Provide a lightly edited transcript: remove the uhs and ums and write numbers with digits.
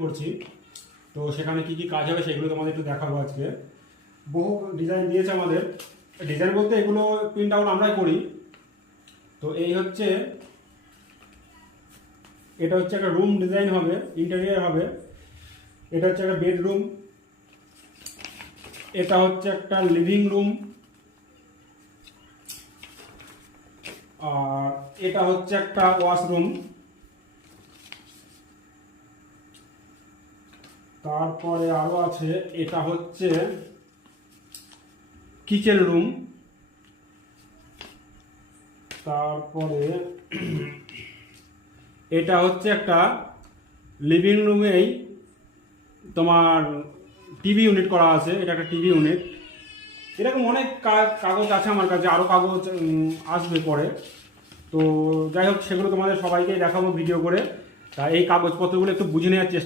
করছি। তো সেখানে কি কি কাজ হবে সেগুলো তোমাদের একটু দেখাবো আজকে। বহু ডিজাইন দিয়েছে আমাদের, ডিজাইন বলতে এগুলো প্রিন্ট আউট আমরাই করি। তো এই হচ্ছে, এটা হচ্ছে একটা রুম ডিজাইন হবে, ইন্টেরিয়ার হবে। এটা হচ্ছে একটা বেডরুম, এটা হচ্ছে একটা লিভিং রুম, আর এটা হচ্ছে একটা ওয়াশরুম। তারপরে আরো আছে, এটা হচ্ছে কিচেন রুম। তারপরে এটা হচ্ছে একটা লিভিং রুমেই তোমার টিভি ইউনিট করা আছে, এটা একটা টিভি ইউনিট। এরকম অনেক কাগজ আছে আমার কাছে, আরও কাগজ আসবে পরে। তো যাই হোক, সেগুলো তোমাদের সবাইকে দেখাবো ভিডিও করে। তা এই কাগজপত্রগুলো একটু বুঝে নেওয়ার চেষ্টা